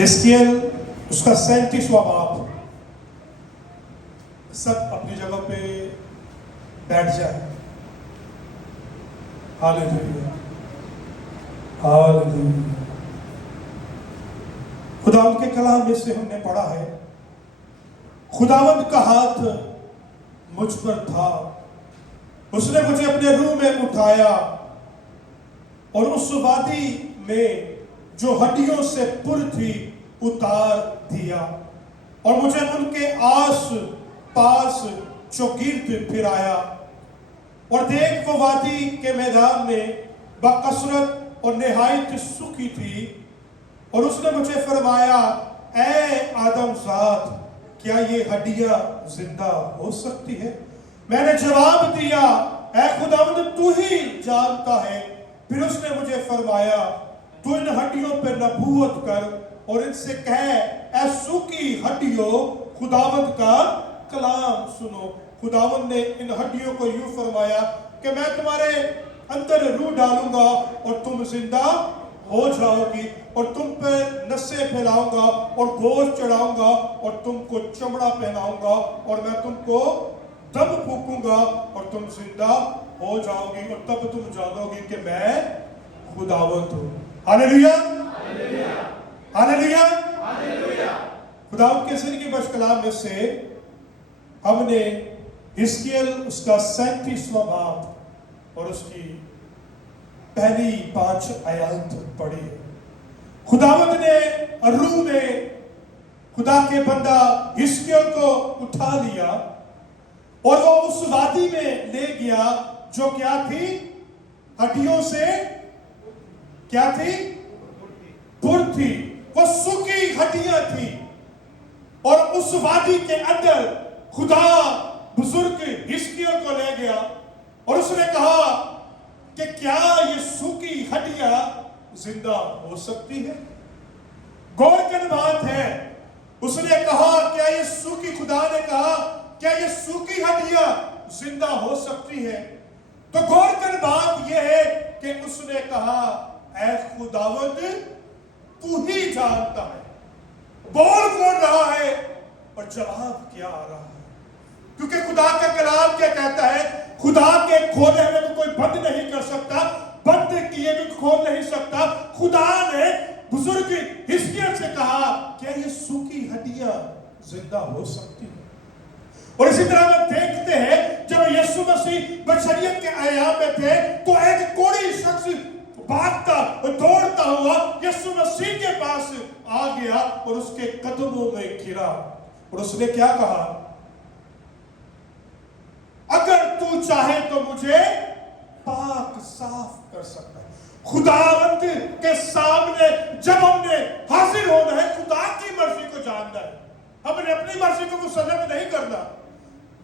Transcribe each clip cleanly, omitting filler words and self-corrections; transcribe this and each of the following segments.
हिस्कियल उसका 37वां बाब। सब अपनी जगह पे बैठ जाए। Hallelujah, hallelujah. खुदावंद के कलाम में से हमने पढ़ा है, खुदावंद का हाथ मुझ पर था, उसने मुझे अपने रूह में उठाया और उस वादी में जो हड्डियों से पुर थी उतार दिया और मुझे उनके आस पास चौगिर्द फिराया। और देख, वो वादी के मैदान में बकसरत और निहायत सूखी थी। और उसने मुझे फरमाया, ऐ आदमजाद, क्या ये हड्डियां जिंदा हो सकती है? मैंने जवाब दिया, ऐ खुदावंद, तू ही जानता है। फिर उसने मुझे फरमाया, तू इन हड्डियों पर नबूवत कर और इनसे कह, ऐ सूखी हड्डियों, खुदावंद का कलाम सुनो। खुदावंद ने इन हड्डियों को यूं फरमाया कि मैं तुम्हारे अंदर रूह डालूंगा और तुम जिंदा हो जाओगी, और तुम पर नसें फैलाऊंगा और गोश्त चढ़ाऊंगा और तुमको चमड़ा पहनाऊंगा, और मैं तुमको दम फूकूंगा और तुम जिंदा हो जाओगी, और तब तुम जानोगी कि मैं खुदावंद हूं। Hallelujah, hallelujah, hallelujah. खुदावंद के जिंदगी बख्श कलाम में से हमने हिस्कियल उसका 37वां बाब और उसकी पहली 5 आयत पढ़ी। खुदावंद ने रूह में खुदा के बंदा हिस्कियल को उठा लिया और वो उस वादी में ले गया जो क्या थी? हड्डियों से क्या थी? पुर थी। वो सूखी हड्डियां थी। और उस वादी के अंदर खुदा बुजुर्ग हिस्कियल को ले गया और उसने कहा कि क्या ये सूखी हड्डियां जिंदा हो सकती है? गौर की बात है। उसने कहा, क्या ये सूखी, खुदा ने कहा, क्या ये सूखी हड्डियां जिंदा हो सकती है? तो गौर की बात यह है कि उसने कहा, ऐ खुदावंद, तू ही जानता है। बोल कौन रहा है और जवाब क्या आ रहा है? क्योंकि खुदा का कलाम क्या कहता है? खुदा के खोले हुए को कोई बंद नहीं कर सकता, बंद किए भी खोल नहीं सकता। खुदा ने बुजुर्ग हिस्कियल से कहा, क्या ये सूखी हड्डियां जिंदा हो सकती है? और इसी तरह हम देखते हैं, जब यीशु मसीह बशरियत के अयाम में थे तो एक कोढ़ी शख्स भागता और दौड़ता हुआ यीशु मसीह के पास आ गया और उसके कदमों में गिरा और उसने क्या कहा? अगर तू चाहे तो मुझे पाक साफ कर सकता है। खुदावंद के सामने जब हमने हाजिर होना है, खुदा की मर्जी को जानना है। हमने अपनी मर्जी को मुसल्लत नहीं करना,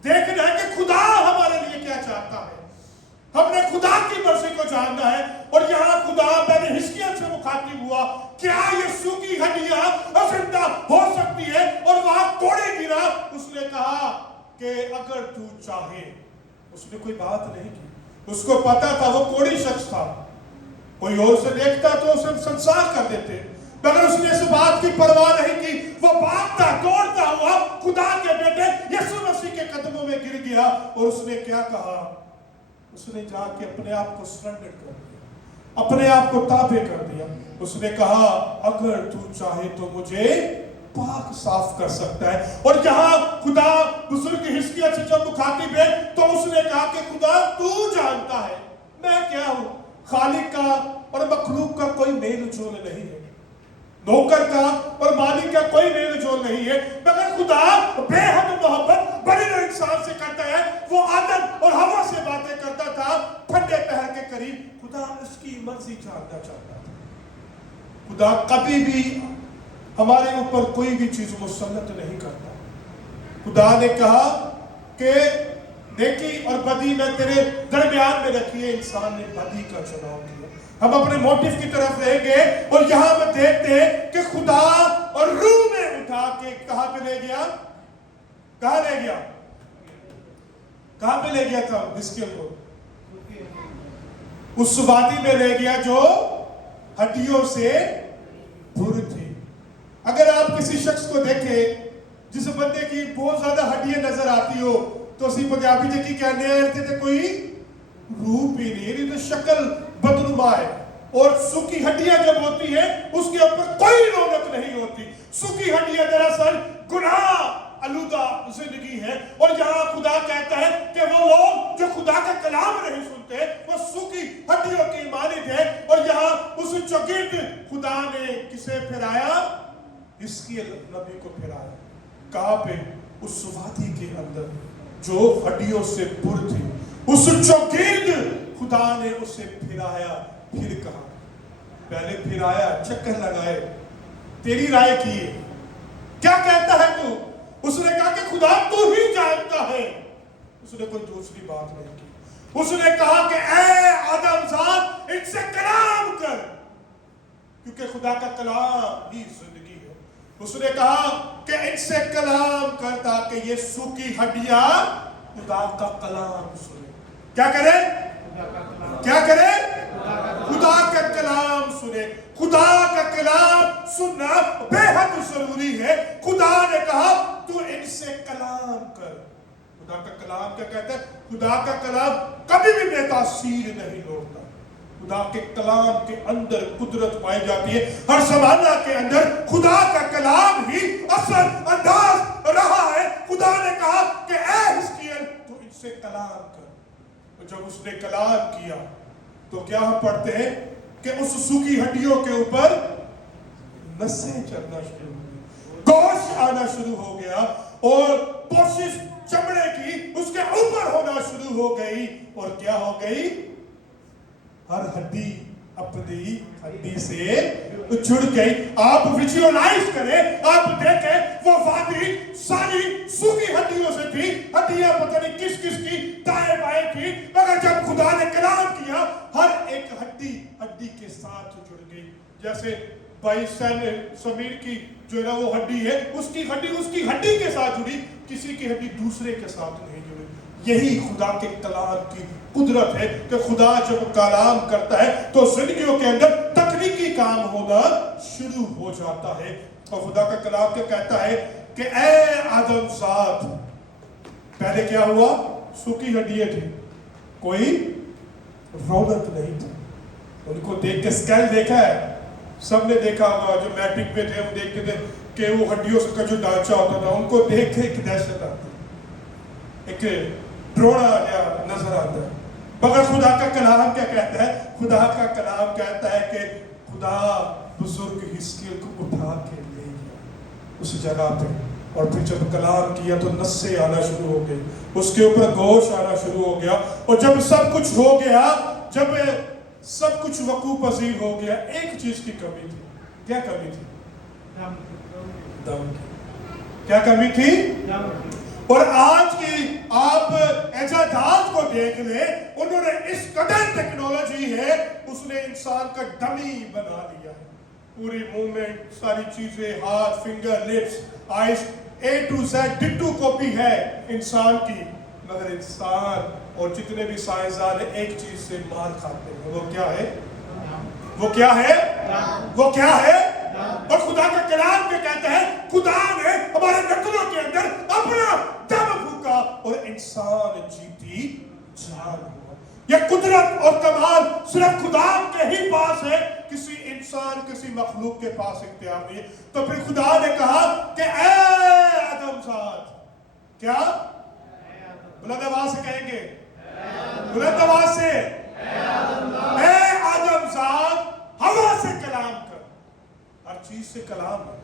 देखना है कि खुदा हमारे लिए क्या चाहता है। हमने खुदा की मर्जी को जानना है। और यहाँ खुदा पहले हिस्कियल से मुखातिब हुआ, क्या ये सूखी हड्डियां जिंदा हो सकती है? और वहां कोढ़ी गिरा। उसने कहा कि अगर तू चाहे। उसने कोई बात नहीं की। उसको पता था वो कोढ़ी शख्स था, कोई और से देखता तो उसे संसार कर देते, मगर उसने इस बात की परवाह नहीं की। वो भागता दौड़ता हुआ खुदा के बेटे यीशु मसीह के कदमों में गिर गया और उसने क्या कहा? उसने जाके अपने आप को सरेंडर कर दिया, अपने आप को ताबे कर दिया। उसने कहा, अगर तू चाहे तो मुझे पाक साफ कर सकता है। और जहां खुदा बुजुर्ग हिस्कियल से जब मुखातिब है तो उसने कहा कि खुदा, तू जानता है मैं क्या हूं। खालिक का और मखलूक का कोई मेल जोल नहीं है, नौकर का और मालिक का कोई मेल जोल नहीं है, मगर खुदा बेहद मोहब्बत बड़े इंसान से करता है। वो आदम और हवा से बातें करता था ठंडे पहर के करीब। खुदा उसकी मर्जी जानना चाहता था। खुदा कभी भी हमारे ऊपर कोई भी चीज मुसल्लत नहीं करता। खुदा ने कहा कि नेकी और बदी में तेरे दरमियान में रखी है, इंसान ने बदी का चुनाव किया। हम अपने मोटिव की तरफ रहेंगे और यहां हम देखते हैं कि खुदा और रूह में उठा के कहां पे ले गया? कहां ले गया? कहां पे ले गया था हिस्कियल को? उस वादी में ले गया जो हड्डियों से भरी थी। اگر آپ کسی شخص کو دیکھیں جس بندے کی بہت زیادہ ہڈیاں نظر آتی ہو تو اسی پنجابی جی کی کہنے ہیں کوئی روپ ہی نہیں، یہ تو شکل بدنما ہے. اور سوکھی ہڈیاں جب ہوتی ہیں اس کے اوپر کوئی رونق نہیں ہوتی. سوکھی ہڈیاں دراصل گناہ آلودہ زندگی ہے. اور یہاں خدا کہتا ہے کہ وہ لوگ جو خدا کا کلام نہیں سنتے وہ سوکھی ہڈیوں کی مانند ہے. اور یہاں اس چوگرد خدا نے کسے پھرایا؟ حزقیل نبی کو پھرایا. کہاں پہ؟ اس وادی کے اندر جو ہڈیوں سے پر تھی. اس چوگرد خدا نے اسے پھرایا. پھر کہا، پہلے پھرایا، چکر لگائے، تیری رائے کی ہے، کیا کہتا ہے تو؟ اس نے کہا کہ خدا تو ہی جانتا ہے. اس نے کوئی دوسری بات نہیں کی. اس نے کہا کہ اے آدم زاد ان سے کلام کر، کیونکہ خدا کا کلام ہی زندگی ہے. اس نے کہا کہ ان سے کلام کر تاکہ یہ سوکھی ہڈیاں خدا کا کلام سنے. کیا کرے؟ کیا کرے؟ خدا کا کلام سنے. خدا کا کلام سننا بے حد ضروری ہے. خدا نے کہا تو ان سے کلام کر. خدا کا کلام کیا کہتا ہے؟ خدا کا کلام کبھی بھی بے تاثیر نہیں لوٹتا. خدا کے کلام کے اندر قدرت پائی جاتی ہے. ہر زمانہ کے اندر خدا کا کلام ہی اثر انداز رہا ہے. خدا نے کہا کہ اے حزقیل تو ان سے کلام کر. اور جب اس نے کلام کیا تو کیا ہم پڑھتے ہیں کہ اس سوکھی ہڈیوں کے اوپر نسیں چلنا شروع ہو گئی، گوشت آنا شروع ہو گیا اور پوشش چمڑے کی اس کے اوپر ہونا شروع ہو گئی. اور کیا ہو گئی؟ ہر ہڈی اپنی ہڈی سے جڑ گئی. آپ ویژوائز کریں، آپ دیکھیں وہ وادی ساری سوکھی ہڈیوں سے تھی. ہڈیاں پتہ نہیں کس کس کی دائیں بائیں تھی، مگر جب خدا نے کلام کیا ہر ایک ہڈی ہڈی کے ساتھ جڑ گئی. جیسے بھائی سمیر کی جو ہے نا وہ ہڈی ہے، اس کی ہڈی کے ساتھ جڑی، کسی کی ہڈی دوسرے کے ساتھ نہیں جڑی. یہی خدا کے کلام کی قدرت ہے کہ خدا جب کلام کرتا ہے تو زندگیوں کے اندر تخلیقی کام ہونا شروع ہو جاتا ہے. اور خدا کا کلام کیا کہتا ہے کہ اے آدم زاد، پہلے کیا ہوا؟ سوکھی ہڈیاں تھی، کوئی رونق نہیں تھی. ان کو دیکھ کے اسکیل دیکھا ہے، سب نے دیکھا ہوگا. جو میٹرک پہ تھے ہم دیکھتے تھے کہ وہ ہڈیوں کا جو ڈھانچہ ہوتا تھا ان کو دیکھ کے ایک دہشت آتی، ایک ڈرونا یا نظر آتا ہے. مگر خدا کا کلام کیا کہتا ہے؟ خدا کا کلام کہتا ہے کہ خدا بزرگ حزقیل کو اٹھا کے لے گیا اس جگہ پہ. اور پھر جب کلام کیا تو نسیں آنا شروع ہو گئی، اس کے اوپر گوشت آنا شروع ہو گیا. اور جب سب کچھ ہو گیا، جب سب کچھ وقوع پذیر ہو گیا، ایک چیز کی کمی تھی. کیا کمی تھی؟ دم کی. کیا کمی تھی؟ اور آج کی آپ ایجادات کو دیکھ لیں، انہوں نے اس قدر ٹیکنالوجی ہے، اس نے انسان کا ڈمی بنا دیا ہے. پوری موومنٹ، ساری چیزیں، ہاتھ، finger, lips, eyes, A to Z ditto copy ہے انسان کی. مگر انسان اور جتنے بھی سائنسدان ہیں ایک چیز سے مار کھاتے ہیں. وہ کیا ہے؟ وہ کیا ہے؟ وہ کیا ہے؟ اور خدا کا کلام کیا کہتا ہے؟ خدا نے ہمارے نقلوں کے اندر اپنا دم پھونکا اور انسان جیتی جان ہوا. یہ قدرت اور کمال صرف خدا کے ہی پاس ہے، کسی انسان، کسی مخلوق کے پاس اختیار نہیں ہے. تو پھر خدا نے کہا کہ اے آدم زاد، کیا؟ بلند آواز سے کہیں گے، بلند آواز سے، اے آدم زاد ہوا سے کلام کر. ہر چیز سے کلام ہے،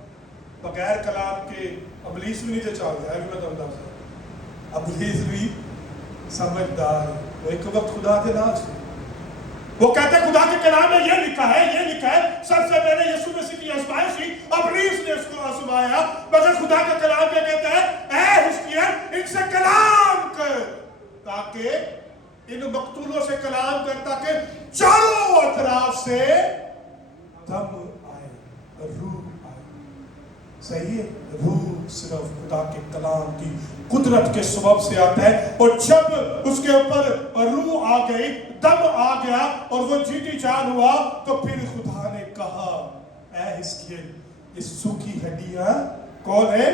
بغیر کلام کے ابلیس بھی نہیں چلتا ہے. ابلیس بھی سمجھدار ہے. وہ ایک وقت خدا کے ناز ہے، وہ کہتے ہیں خدا کے کلام میں یہ لکھا ہے، یہ لکھا ہے. سب سے پہلے یسوع مسیح کی آزمائش ہوئی، ابلیس نے اس کو آزمایا. مگر خدا کا کلام کیا کہتا ہے؟ اے حزقیل ان سے کلام کر تاکہ ان مقتولوں سے کلام کر تاکہ چاروں اطراف سے دم آئے، روح آئے. صحیح ہے؟ روح صرف خدا کے کلام کی قدرت کے سبب سے آتا ہے. اور جب اس کے اوپر روح آ گئی، دم آ گیا اور وہ جیتی جان ہوا، تو پھر خدا نے کہا اے حزقیل ये सूखी हड्डियां कौन है?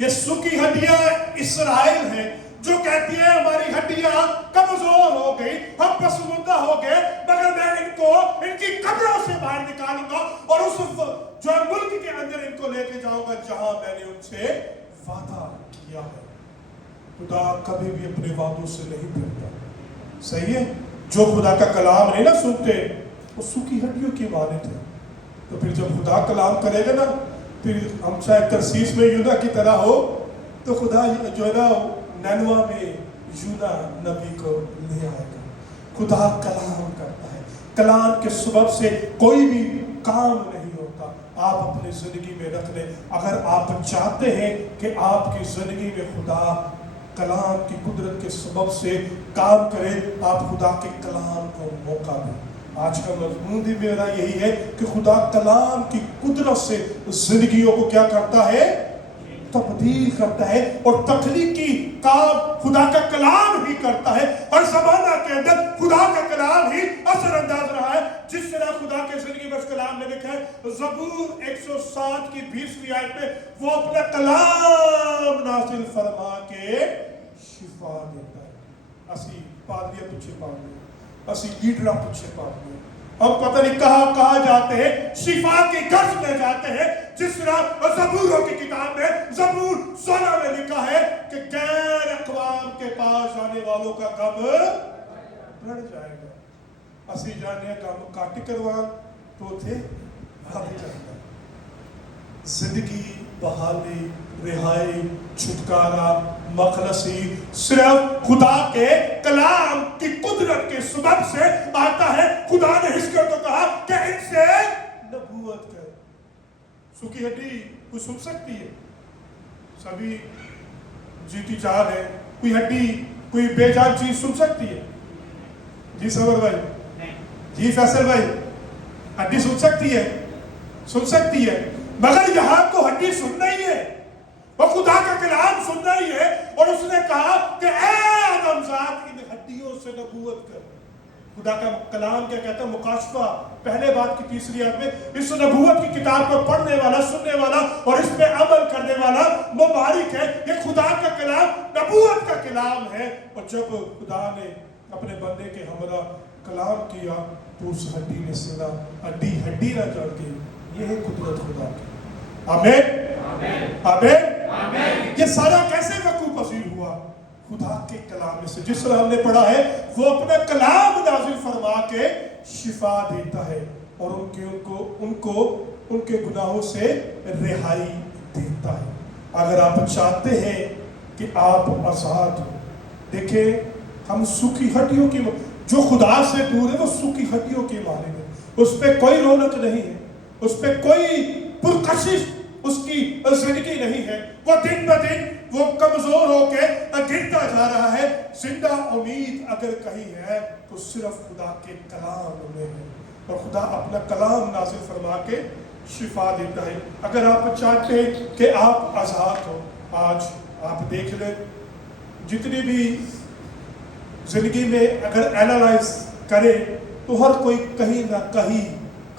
ये सूखी हड्डियां इस्राएल है, जो कहती है हमारी हड्डियां कमजोर हो गई, हम पसमुद्दा हो गए, मगर मैं इनको इनकी कब्रों से बाहर निकालूंगा और उस जो मुल्क के अंदर इनको लेके जाऊंगा जहां मैंने उनसे वादा किया है। खुदा कभी भी अपने वादों से नहीं फिरता, सही है? जो खुदा का कलाम नहीं ना सुनते, वो सूखी हड्डियों की मानते हैं। तो फिर जब खुदा कलाम करेगा ना, फिर हम चाहे तरसीस में यूना की तरह हो, तो खुदा जो है ना नैनवा में यूना नबी को ले आएगा। खुदा कलाम करता है, कलाम के सबब से कोई भी काम नहीं होता। आप अपनी जिंदगी में रख लें, अगर आप चाहते हैं कि आपकी जिंदगी में खुदा कलाम की कुदरत के सबब से काम करे, आप खुदा के कलाम को मौका दें। आज का मजमून भी मेरा यही है कि खुदा कलाम की कुदरत से जिंदगियों को क्या करता है? तब्दील करता है। और तख्लीकी काम खुदा का कलाम ही करता है। हर ज़माना के अंदर खुदा का कलाम ही असरअंदाज रहा है। जिस तरह खुदा के जिंदगी में कलाम ने लिखा है ज़बूर 107 की 20वीं आयत में, वो अपना कलाम नाज़िल फरमा के शिफा देता है। असी पादरिया पीछे पाड़ गए, असी लीडरा पीछे पाड़ गए, हम पता नहीं कहाँ जाते हैं, शिफा की गर्ज में जाते हैं। जिस तरह ज़बूरों की किताब में ज़बूर 16 में लिखा है कि गैर अक़वाम के पास आने वालों का गम बढ़ जाएगा। असी जाने गम काट करवा तो थे बढ़ जाएगा। जिंदगी, बहाली, रिहाई, छुटकारा, मखलसी सिर्फ खुदा के कलाम की कुदरत के सबब से आता है। खुदा ने हिजकिय्याह को कहा कि इनसे नबूवत कर। सूखी हड्डी कुछ सुन सकती है? सभी जीती जान है। कोई हड्डी, कोई बेजान चीज सुन सकती है? जी सबर भाई, जी फैसल भाई, हड्डी सुन सकती है? सुन सकती है, मगर यहां तो हड्डी सुनना ही है, वो खुदा का कलाम सुनना ही है। और उसने कहा कि ऐ आदमजात, इन हड्डियों से नबूवत कर। खुदा का कलाम क्या कहता है? मुकाशफा पहले बात की 3री आयत में, इस नबूवत की किताब को पढ़ने वाला, सुनने वाला और इस पे अमल करने वाला मुबारक है। ये खुदा का कलाम नबूवत का कलाम है। और जब खुदा ने अपने बंदे के हमरा कलाम किया तो उस हड्डी ने सुना, हड्डी ना जड़ गई। ये है कुदरत खुदा की। आमीन आमीन। ये सारा कैसे वकूफ पसीर हुआ? खुदा के कलाम से। जिस तरह हमने पढ़ा है, वो अपना कलाम नाज़िल फरमा के शिफा देता है और उनको उनके गुनाहों से रिहाई देता है। अगर आप चाहते हैं कि आप आजाद हो, देखें हम सूखी हड्डियों की, जो खुदा से दूर है वो सूखी हड्डियों के मारे में, उस पर कोई रौनक नहीं है, उस पर कोई पुरकशिश उसकी जिंदगी नहीं है। वो दिन ब दिन वो कमजोर होके गिरता जा रहा है। जिंदा उम्मीद अगर कहीं है तो सिर्फ खुदा के कलाम में है। और खुदा अपना कलाम नाज़िल फरमा के शिफा देता है। अगर आप चाहते हैं कि आप आज़ाद हो, आज आप देख लें, जितनी भी जिंदगी में अगर एनालाइज करें तो हर कोई कहीं ना कहीं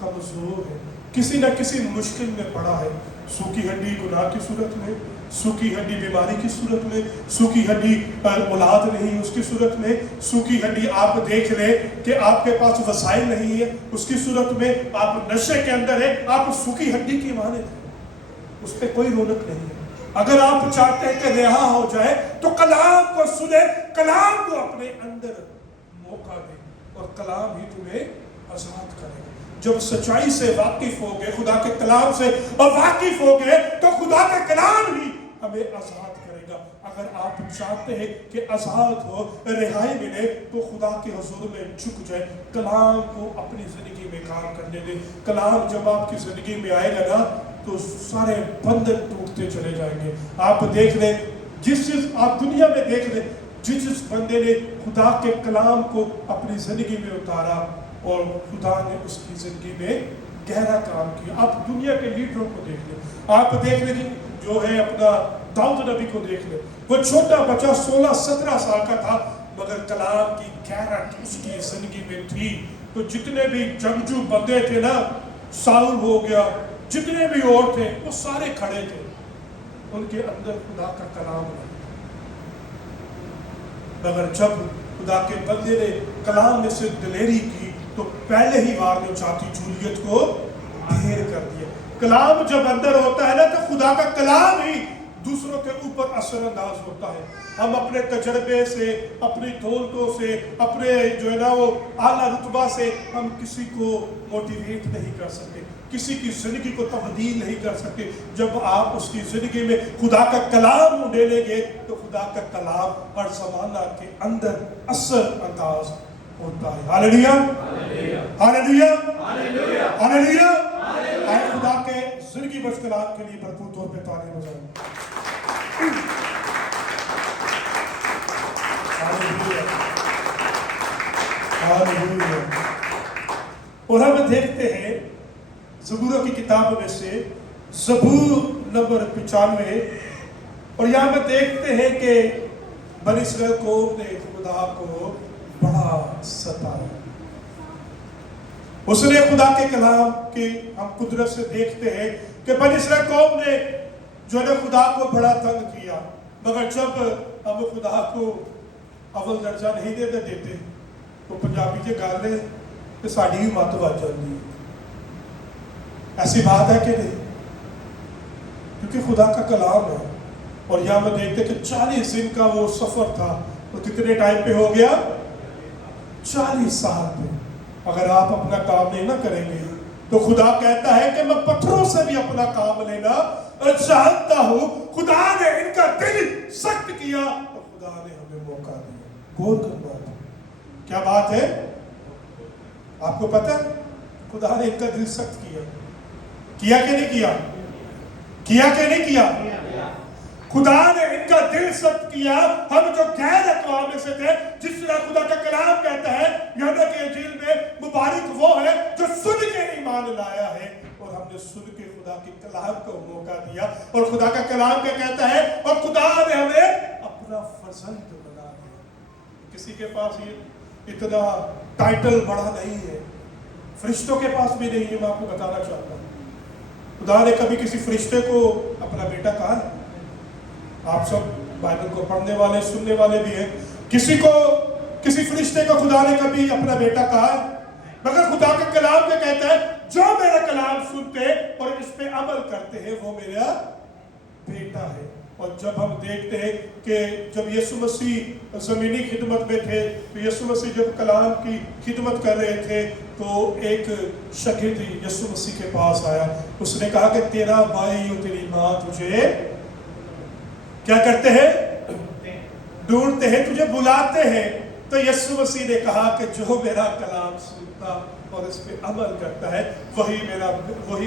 कमजोर है, किसी ना किसी मुश्किल में पड़ा है। सूखी हड्डी गुनाह की सूरत में, सूखी हड्डी बीमारी की सूरत में, सूखी हड्डी औलाद नहीं उसकी सूरत में, सूखी हड्डी आप देख लें कि आपके पास वसाइल नहीं है उसकी सूरत में, आप नशे के अंदर है, आप सूखी हड्डी की माने उस पर कोई रौनक नहीं है। अगर आप चाहते हैं कि रिहा हो जाए तो कलाम को सुने, कलाम को अपने अंदर मौका दे और कलाम ही तुम्हें आजाद करेगा। जब सच्चाई से वाकिफ हो गए, खुदा के कलाम से और वाकिफ हो गए, तो खुदा का कलाम ही हमें आजाद करेगा। अगर आप चाहते हैं कि आजाद हो, रिहाई मिले, तो खुदा के हुजूर में झुक जाए, कलाम को अपनी जिंदगी में काम करने दे। कलाम जब आपकी जिंदगी में आएगा ना तो सारे बंधन टूटते चले जाएंगे। आप देख लें, जिस आप दुनिया में देख लें, जिस बंदे ने खुदा के कलाम को अपनी जिंदगी में उतारा और खुदा ने उसकी जिंदगी में गहरा काम किया। आप दुनिया के लीडरों को देख लें, आप देख लें जो है अपना दाऊद नबी को देख लें, वो छोटा बच्चा 16-17 साल का था, मगर कलाम की गहरात उसकी जिंदगी में थी। तो जितने भी जंगजू बंदे थे ना, साउल हो गया, जितने भी और थे वो सारे खड़े थे, उनके अंदर खुदा का कलाम है। मगर जब खुदा के बंदे ने कलाम में से दिलेरी की तो पहले ही वार ने चाहती जूलियत को ढेर कर दिया। कलाम जब अंदर होता है ना तो खुदा का कलाम ही दूसरों के ऊपर असरअंदाज होता है। हम अपने तजर्बे से, अपनी दौलतों से, अपने जो है ना वो आला रुतबा से हम किसी को मोटिवेट नहीं कर सकते, किसी की जिंदगी को तब्दील नहीं कर सकते। जब आप उसकी जिंदगी में खुदा का कलाम डालेंगे तो खुदा का कलाम हर ज़माना के अंदर असर अंदाज होता है। Hallelujah, hallelujah, hallelujah. आए खुदा के जिंदगी बस कलाम के लिए भरपूर तौर पे ताली बजाएं। Hallelujah, hallelujah. और हम देखते हैं ज़बूरों की किताब में से ज़बूर नंबर 95, और यहाँ में देखते हैं कि बनी इस्राएल कौम ने खुदा को बड़ा सताया। उसने खुदा के कलाम की हम कुदरत से देखते हैं कि बनी इस्राएल कौम ने जो है खुदा को बड़ा तंग किया, मगर जब हम खुदा को अव्वल दर्जा नहीं देते तो पंजाबी के गाले तो साड़ी भी मत बच जाती है। ऐसी बात है कि नहीं? क्योंकि खुदा का कलाम है। और यहाँ में देखते कि 40 दिन का वो सफर था, तो कितने टाइम पे हो गया? 40 साल पे। अगर आप अपना काम नहीं ना करेंगे तो खुदा कहता है कि मैं पत्थरों से भी अपना काम लेना जानता हूं। खुदा ने इनका दिल सख्त किया और खुदा ने हमें मौका दिया। गौर करना, क्या बात है? आपको पता है खुदा ने इनका दिल सख्त किया कि नहीं किया? किया कि नहीं किया? खुदा ने इनका दिल सख्त किया। हम जो गैर अक़वाम में से थे, जिस तरह खुदा का कलाम कहता है यूहन्ना की इंजील में, मुबारक वो है जो सुन के ईमान लाया है। और हमने सुन के खुदा के कलाम को मौका दिया। और खुदा का कलाम क्या कहता है? और खुदा ने हमें अपना फर्जंद बना दिया। किसी के पास ये इतना टाइटल बड़ा नहीं है, फरिश्तों के पास भी नहीं है। मैं आपको बताना चाहता हूँ, खुदा ने कभी किसी फरिश्ते को अपना बेटा कहा है? आप सब बाइबल को पढ़ने वाले, सुनने वाले भी हैं। किसी फरिश्ते को खुदा ने कभी अपना बेटा कहा है? मगर खुदा का कलाम क्या कहता है? जो मेरा कलाम सुनते और इस पे अमल करते हैं वो मेरा बेटा है। और जब हम देखते हैं कि जब यीशु मसीह ज़मीनी खिदमत में थे, तो यीशु मसीह जब कलाम की खिदमत कर रहे थे तो एक शागिर्द यीशु मसीह के पास आया। उसने कहा कि तेरा भाई और तेरी माँ तुझे क्या करते हैं? ढूंढते हैं, तुझे बुलाते हैं। तो यीशु मसीह ने कहा कि जो मेरा कलाम सुनता और इस पे अमल करता है वही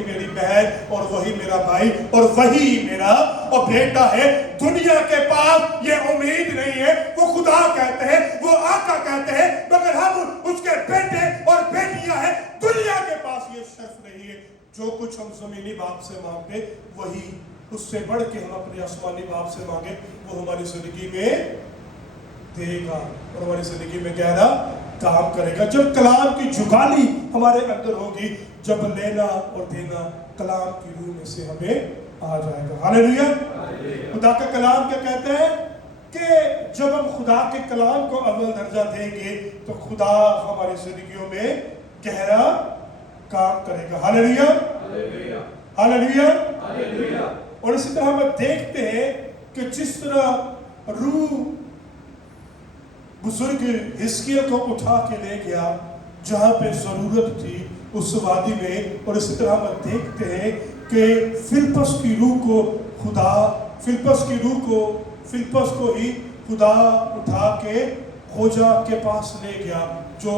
मेरी बहन और वही मेरा भाई और वही मेरा और बेटा है। दुनिया के पास ये उम्मीद नहीं है। वो खुदा कहते हैं, वो आका कहते हैं, मगर हम उसके बेटे और बेटियां हैं। दुनिया के पास ये शर्फ नहीं है। जो कुछ हम जमीनी बाप से मांगते वही उससे बढ़ के हम अपने आसमानी बाप से मांगे, वो हमारी जिंदगी में देगा और हमारी जिंदगी में गहरा काम करेगा। जब कलाम की जुगाली हमारे अंदर होगी, जब लेना और देना कलाम की रूह में से हमें आ जाएगा। हालेलुया। खुदा का कलाम क्या कहता है कि जब हम खुदा के कलाम को अव्वल दर्जा देंगे तो खुदा हमारी जिंदगियों में गहरा काम करेगा। Hallelujah, hallelujah, hallelujah. और इसी तरह हम देखते हैं कि जिस तरह रूह बुजुर्ग हिजकिय्याह को उठा के ले गया जहां पे जरूरत थी उस वादी में, और इसी तरह हम देखते हैं कि फिलिप्पस को ही खुदा उठा के खोजा के पास ले गया, जो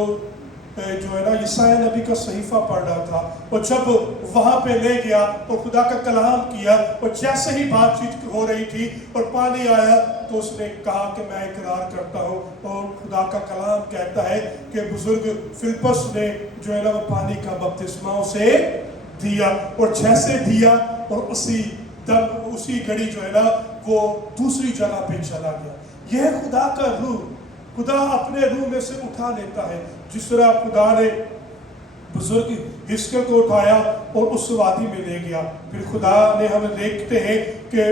है ना यशायाह नबी का सहीफा पढ़ रहा था। और जब वहां पे ले गया और खुदा का कलाम किया, और जैसे ही बातचीत हो रही थी और पानी आया तो उसने कहा कि मैं इकरार करता हूँ। और खुदा का कलाम कहता है कि बुजुर्ग फिलिप्पस ने जो है ना वो पानी का बपतिस्मा उसे दिया, और जैसे दिया और उसी घड़ी जो है ना वो दूसरी जगह पे चला गया। यह खुदा का रूह, खुदा अपने रूह में से उठा लेता है। जिस तरह खुदा ने बुजुर्ग हिस्किय्याह को उठाया और उस वादी में ले गया। फिर खुदा ने, हमें देखते हैं कि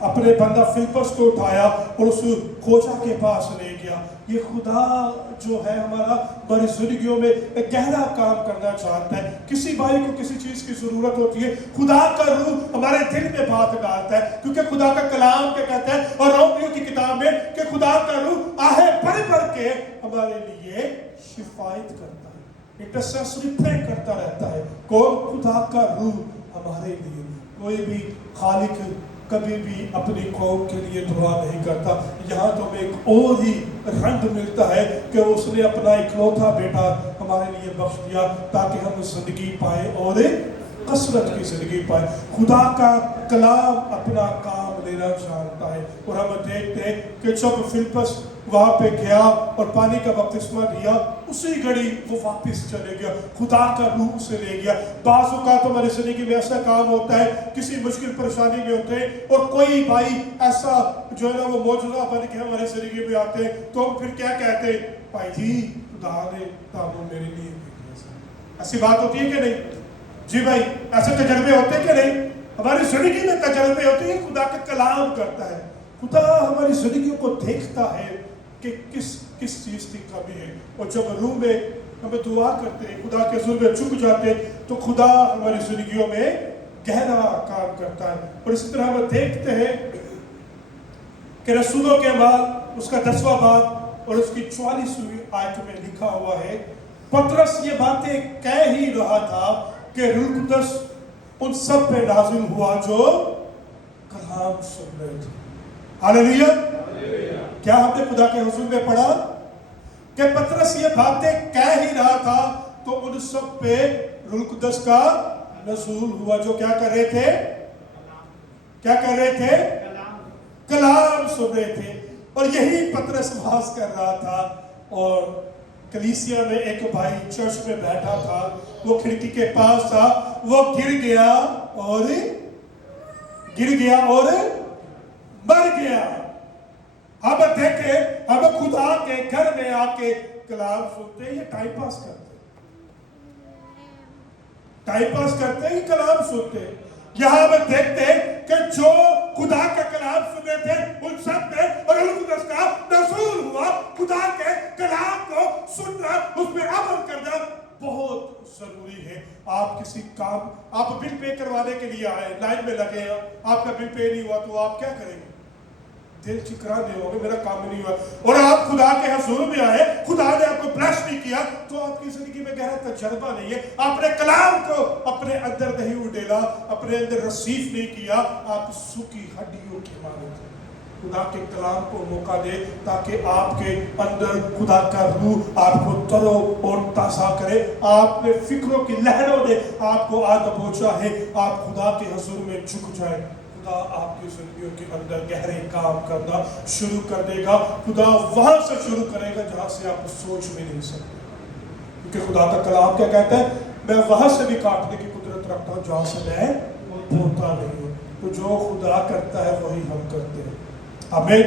अपने बंदा फिलिप्पस को उठाया और उस खोजा के पास ले गया। ये खुदा जो है हमारा हमारी जिंदगियों में एक गहरा काम करना चाहता है। किसी भाई को किसी चीज की जरूरत होती है, खुदा का रूह हमारे दिल में बात डालता है, क्योंकि खुदा का कलाम क्या कहता है और रोमियो की किताब में कि खुदा का रूह आहे भर भर के हमारे लिए शिफायत करता है, इंटरसेसरी प्रे करता रहता है। कौन? खुदा का रूह हमारे लिए। कोई भी खालिक कभी भी अपनी कौम के लिए दुआ नहीं करता। यहाँ तो हमें एक और ही रंग मिलता है कि उसने अपना इकलौता बेटा हमारे लिए बख्श दिया ताकि हम जिंदगी पाए और कसरत की जिंदगी पाए। खुदा का कलाम अपना काम लेना जानता है। और हम देखते हैं कि जब फिलिप्पस वहां पे गया और पानी का बपतिस्मा दिया, उसी घड़ी वो वापस चले गया, खुदा का रूह उसे ले गया। बाज़ औक़ात तो हमारी जिंदगी में ऐसा काम होता है, किसी मुश्किल परेशानी में होते हैं और कोई भाई ऐसा जो है ना वो मौजूदा बन के हमारे जिंदगी में आते हैं, तो हम फिर क्या कहते हैं? भाई जी खुदा ने ताबू मेरे लिए भेजा। ऐसी बात होती है कि नहीं जी भाई? ऐसे तजर्बे होते हैं कि नहीं? हमारी जिंदगी में तजर्बे होते हैं, खुदा का कलाम करता है। खुदा हमारी जिंदगी को देखता है कि किस चीज की कमी है, और जब रूह में हमें दुआ करते हैं, खुदा के हुज़ूर में झुक जाते हैं, तो खुदा हमारी जिंदगियों में गहरा काम करता है। और इसी तरह हम देखते हैं कि रसूलों के अमाल उसका 10वां बाब और उसकी 44वीं आयत में लिखा हुआ है, पतरस ये बातें कह ही रहा था कि रूह कुद्दस उन सब पे नाज़िल हुआ जो कलाम सुन रहे थे। हालेलुया। क्या हमने खुदा के हुज़ूर में पढ़ा कि पतरस ये बातें कह ही रहा था तो उन सब पे रूह कुद्दस का नज़ूल हुआ जो क्या कर रहे थे? क्या कर रहे थे? कलाम सुन रहे थे। और यही पतरस वाज कर रहा था, और कलीसिया में एक भाई चर्च में बैठा था, वो खिड़की के पास था, वो गिर गया और मर गया। अब देखे, अब खुदा के घर में आके कलाम सुनते हैं, ये टाइम पास करते हैं, कलाम सुनते हैं। यहां हम देखते हैं कि जो खुदा का कलाम सुन रहे थे उन सब पे और रूह कुद्दस का नज़ूल हुआ। खुदा के कलाम को सुनना, उस पर अमल करना बहुत जरूरी है। आप किसी काम, आप बिल पे करवाने के लिए आए, लाइन में लगे हैं, आपका बिल पे नहीं हुआ तो आप क्या करेंगे? दिल चिकराने होंगे, मेरा काम नहीं हुआ। और आप खुदा के हुज़ूर में आए, खुदा ने आपको ब्लेस नहीं किया, तो आपकी जिंदगी में गहरा तजर्बा नहीं है। आपने कलाम को अपने अंदर नहीं उड़ेला, अपने अंदर रसीफ नहीं किया, आप सूखी हड्डियों के मानव थे। खुदा के कलाम को मौका दे ताकि आपके अंदर खुदा का रूह आपको तरो और ताज़ा करे। आपने फिक्रों की लहरों ने आपको आग पहुंचा है, आप खुदा के हुज़ूर में झुक जाए। खुदा आपकी जिंदगियों के अंदर गहरे काम करना शुरू कर देगा। खुदा वहां से शुरू करेगा जहां से आप सोच भी नहीं सकते, क्योंकि खुदा का कलाम क्या कहता है? मैं वहां से भी काटने की कुदरत रखता हूं जहां से मैं बोलता नहीं हूं। तो जो खुदा करता है वही हम करते हैं। आमीन।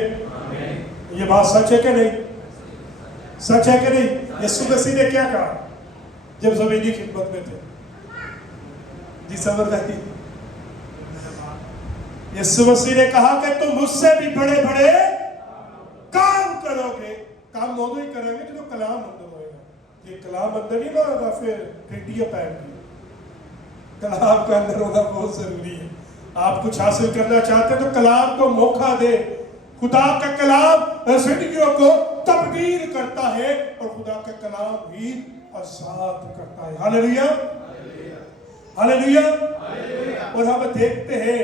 ये बात सच है कि नहीं? सच है कि नहीं? यीशु मसीह ने क्या कहा जब ज़मीनी खिदमत में थे? जी समझ रही? यीशु मसीह ने कहा कि तुम मुझसे भी बड़े बड़े काम करोगे। काम वो ही करेंगे जो कलाम अंदर होगा। ये कलाम अंदर ही ना होगा फिर भिंडिया पैन की। कलाम का अंदर होना बहुत जरूरी है। आप कुछ हासिल करना चाहते हैं तो कलाम को मौका दे। खुदा का कलाम जिंदगियों को तब्दील करता है और खुदा का कलाम ही आजाद करता है। Hallelujah, hallelujah. और हम देखते हैं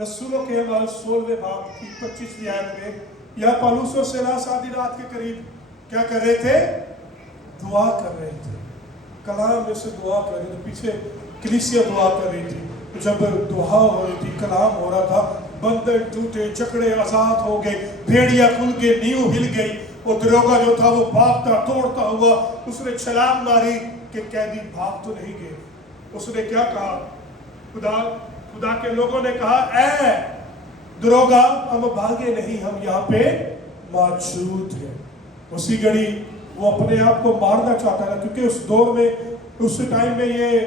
रसूलों के अमाल 16वें बाब की 25वीं आयत में, यहाँ पौलुस और सीलास आधी रात के करीब क्या कर रहे थे? दुआ कर रहे थे। कलाम में से दुआ कर रहे थे। पीछे कलीसिया दुआ कर रही थी। जब दुआ हो रही थी, कलाम हो रहा था, बंदर टूटे, चकड़े आजाद हो गए, भेड़िया खुल गए, नींव हिल गई। और दरोगा जो था वो भागता दौड़ता हुआ, उसने छलांग मारी कि कैदी भाग तो नहीं गए। उसने क्या कहा? खुदा के लोगों ने कहा, ऐ दरोगा, हम भागे नहीं, हम यहाँ पे मौजूद हैं। उसी घड़ी वो अपने आप को मारना चाहता था, क्योंकि उस दौर में اس ٹائم میں یہ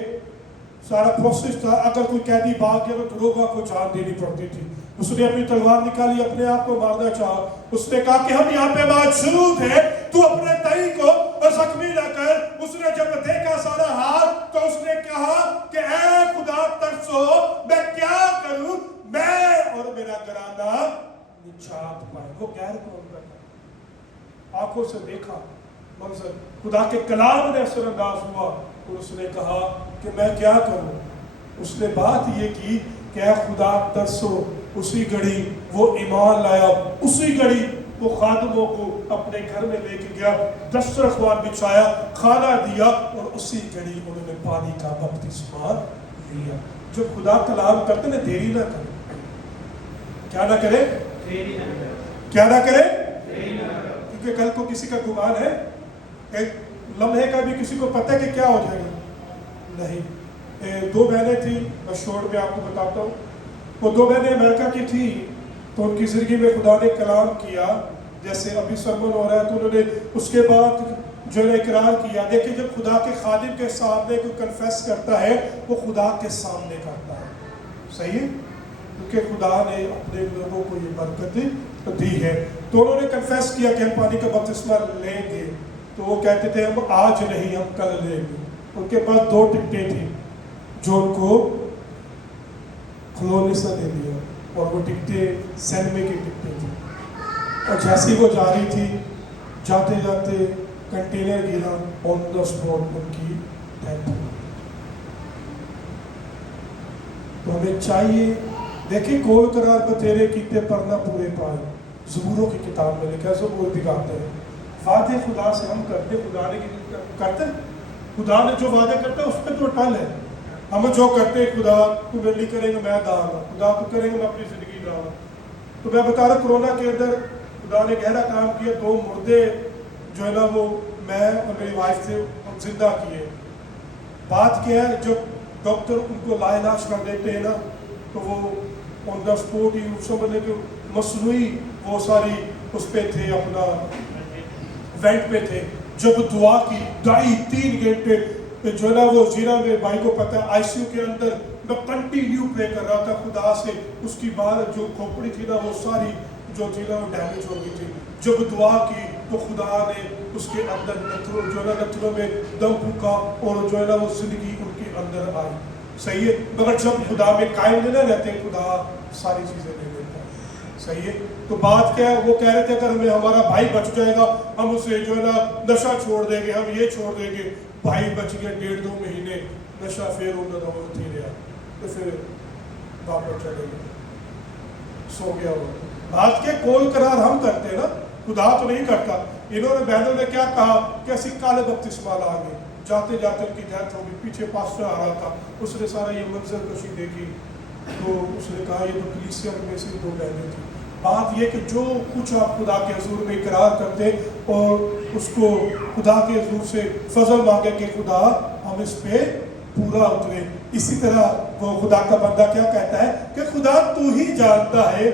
سارا پروسیس تھا. اگر کوئی قیدی بھاگ گیا تو دروگا کو جان دینی پڑتی تھی. اس نے اپنی تلوار نکالی, اپنے آپ کو مارنا چاہا. اس نے کہا کہ ہم یہاں پہ بات شروع تھے, تو اپنے تئی کو زخمی نہ کر. اس نے جب دیکھا سارا حال تو اس نے کہا کہ اے خدا ترسو, میں کیا کروں, میں اور میرا گھرانہ نجات پائے. وہ غیر قوم کا تھا, آنکھوں سے دیکھا منظر, خدا کے کلام نے اثر انداز ہوا اور اس نے کہا کہ میں کیا کروں. اس نے بات یہ کی کہ اے خدا ترسو. اسی گھڑی وہ ایمان لایا, اسی گھڑی وہ خادموں کو اپنے گھر میں لے کے گیا, دسترخوان بچھایا, کھانا دیا, اور اسی گھڑی انہوں نے پانی کا بپتسمہ لیا. جو خدا کلام کرتے نا, دیری نہ کرے. کیا نہ کرے؟ کیا نہ کرے؟ کیونکہ کل کو کسی کا گمان ہے, ایک لمحے کا بھی کسی کو پتہ ہے کہ کیا ہو جائے گا؟ نہیں. 2 بہنیں تھیں, میں شورٹ میں آپ کو بتاتا ہوں. وہ 2 بہنیں امریکہ کی تھی, تو ان کی زندگی میں خدا نے کلام کیا, جیسے ابھی سرمن ہو رہا ہے, تو انہوں نے اس کے بعد جو ہے اقرار کیا. دیکھیں جب خدا کے خادم کے سامنے کوئی کنفیس کرتا ہے, وہ خدا کے سامنے کرتا ہے. صحیح ہے, کیونکہ خدا نے اپنے لوگوں کو یہ برکت دی ہے. تو انہوں نے کنفیس کیا کہ ہم پانی کا بپتسمہ لیں گے. تو وہ کہتے تھے ہم آج نہیں, ہم کل لیں گے. ان کے پاس 2 ٹکٹیں تھیں جو ان کو کھلونے سے دے دیا, اور وہ ٹکٹیں سینمے کی ٹکٹیں تھیں. اور جیسی وہ جا رہی تھی, جاتے جاتے کنٹینر گرا, آن دا اسپاٹ ان کی ڈیتھ ہوئی. تو ہمیں چاہیے, دیکھیں کول قرار بتیرے کیتے پر نہ پورے پائے, زبوروں کی کتاب میں لکھا ہے. زبور دکھاتے ہیں وعدے خدا سے ہم کرتے, خدا نے کرتے, خدا نے جو وعدے کرتا ہے اس پہ تو ٹل ہے. ہم جو کرتے ہیں, خدا تو میرے لیے کریں گے, میں داں گا, خدا تو کریں گے, میں اپنی زندگی داں گا. تو میں بتا رہا, کرونا کے اندر خدا نے گہرا کام کیا. 2 مردے جو ہے نا, وہ میں اور میری وائف سے زندہ کیے. بات کیا ہے, جب ڈاکٹر ان کو لا علاج کر دیتے ہیں نا, تو وہ آن دا اسپوٹ ہی سمجھنے کے مصنوعی وہ ساری اس پہ تھے, اپنا وینٹ پہ تھے. جب دعا کی 2.5-3 گھنٹے جو ہے نا, وہ زیرہ میں بھائی کو پتہ ہے آئی سی یو کے اندر میں کنٹینیو پرے کر رہا تھا خدا سے. اس کی بار جو کھوپڑی تھی نا, وہ ساری جو تھی نا وہ ڈیمیج ہو گئی تھی. جب دعا کی تو خدا نے اس کے اندر نتھروں جو ہے نا, نتھروں میں دم پھونکا, اور جو ہے نا وہ زندگی ان کے اندر آئی. صحیح ہے, مگر جب خدا میں قائم نہ رہتے, خدا ساری چیزیں لے لیتا ہے. صحیح ہے. تو بات کیا ہے, وہ کہہ رہے تھے اگر ہمیں ہمارا بھائی بچ جائے گا, ہم اسے جو ہے نا نشہ چھوڑ دیں گے, ہم یہ چھوڑ دیں گے. بھائی بچ گئے 1.5-2 مہینے, نشہ پھر ہوتا تھا, وہ تھی رہا, تو پھر واپس چلے گئے, سو گیا وہ. بات کے کول قرار ہم کرتے ہیں نا, خدا تو نہیں کرتا. انہوں نے بہنوں نے کیا کہا کہ اسی کالے بپتسمہ لا گے. جاتے جاتے ان کی ڈیتھ ہو گئی. پیچھے پاسٹر آ رہا تھا, اس نے سارا یہ منظر کشی دیکھی, تو اس نے کہا یہ تو کلیسیا میں سے 2 بہنیں تھیں. بات یہ کہ جو کچھ آپ خدا کے حضور میں اقرار کرتے اور اس کو خدا کے حضور سے فضل مانگے کہ خدا ہم اس پہ پورا اترے. اسی طرح وہ خدا کا بندہ کیا کہتا ہے کہ خدا تو ہی جانتا ہے.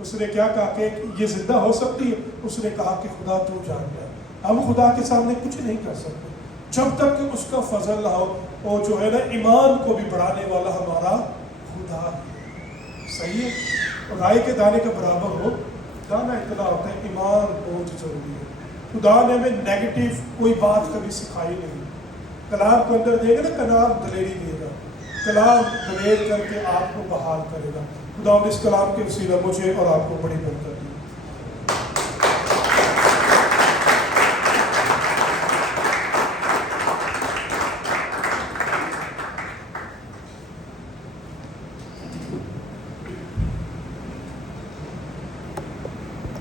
اس نے کیا کہا کہ یہ زندہ ہو سکتی ہے؟ اس نے کہا کہ خدا تو جانتا ہے. ہم خدا کے سامنے کچھ نہیں کر سکتے جب تک کہ اس کا فضل نہ ہو. اور جو ہے نا, ایمان کو بھی بڑھانے والا ہمارا خدا ہے. صحیح ہے. رائے کے دانے کا برابر ہو, دانا اطلاع ہوتا ہے, ایمان بہت ضروری ہے. خدا نے ہمیں نیگیٹو کوئی بات کبھی سکھائی نہیں. کلام کو اندر دے گا نا, کلام دلیری دے گا, کلام دلیر کر کے آپ کو بحال کرے گا. خدا اس کلام کے وسیلہ مجھے اور آپ کو بڑی برکت دی.